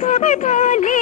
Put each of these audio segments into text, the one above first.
పోలే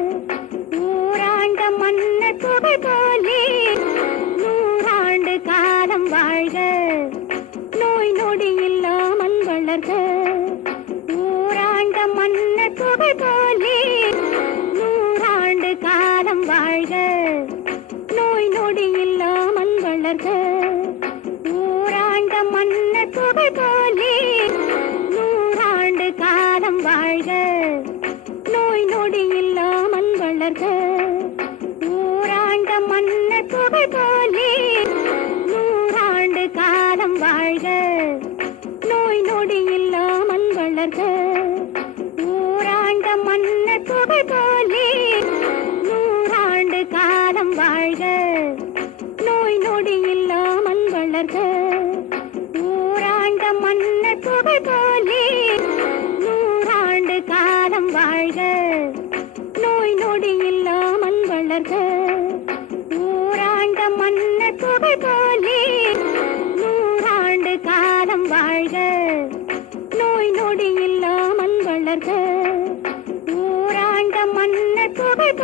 మన్నె పొగ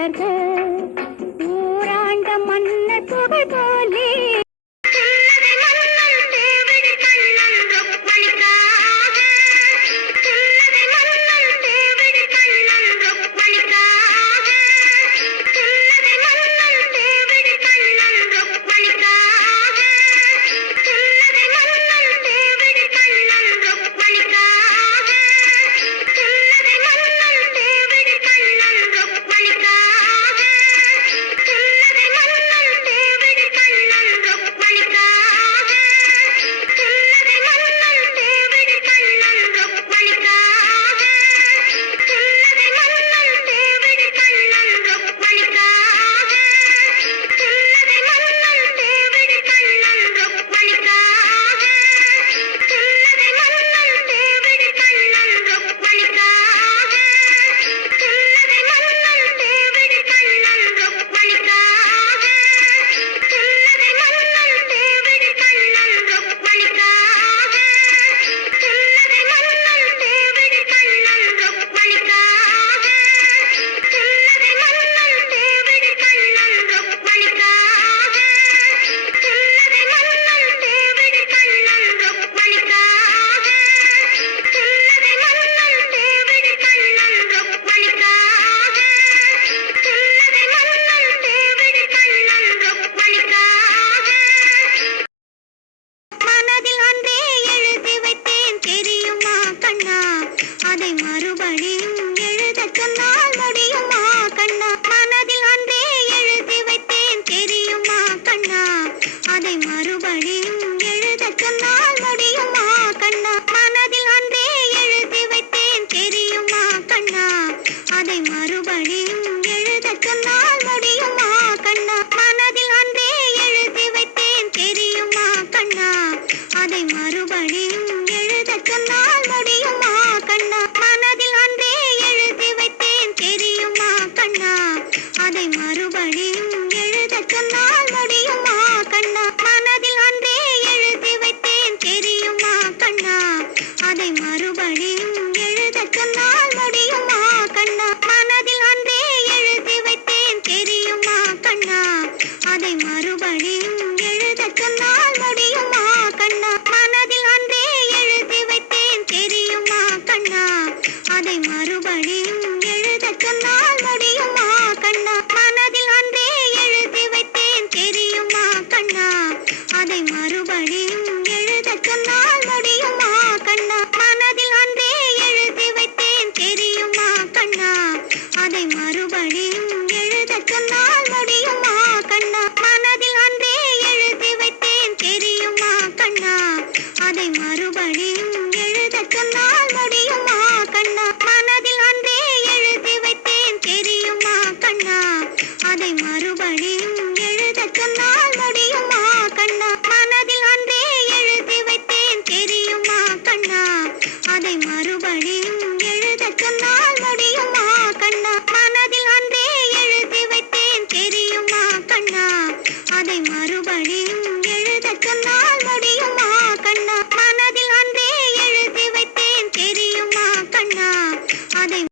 இல்லாமல் வளர்க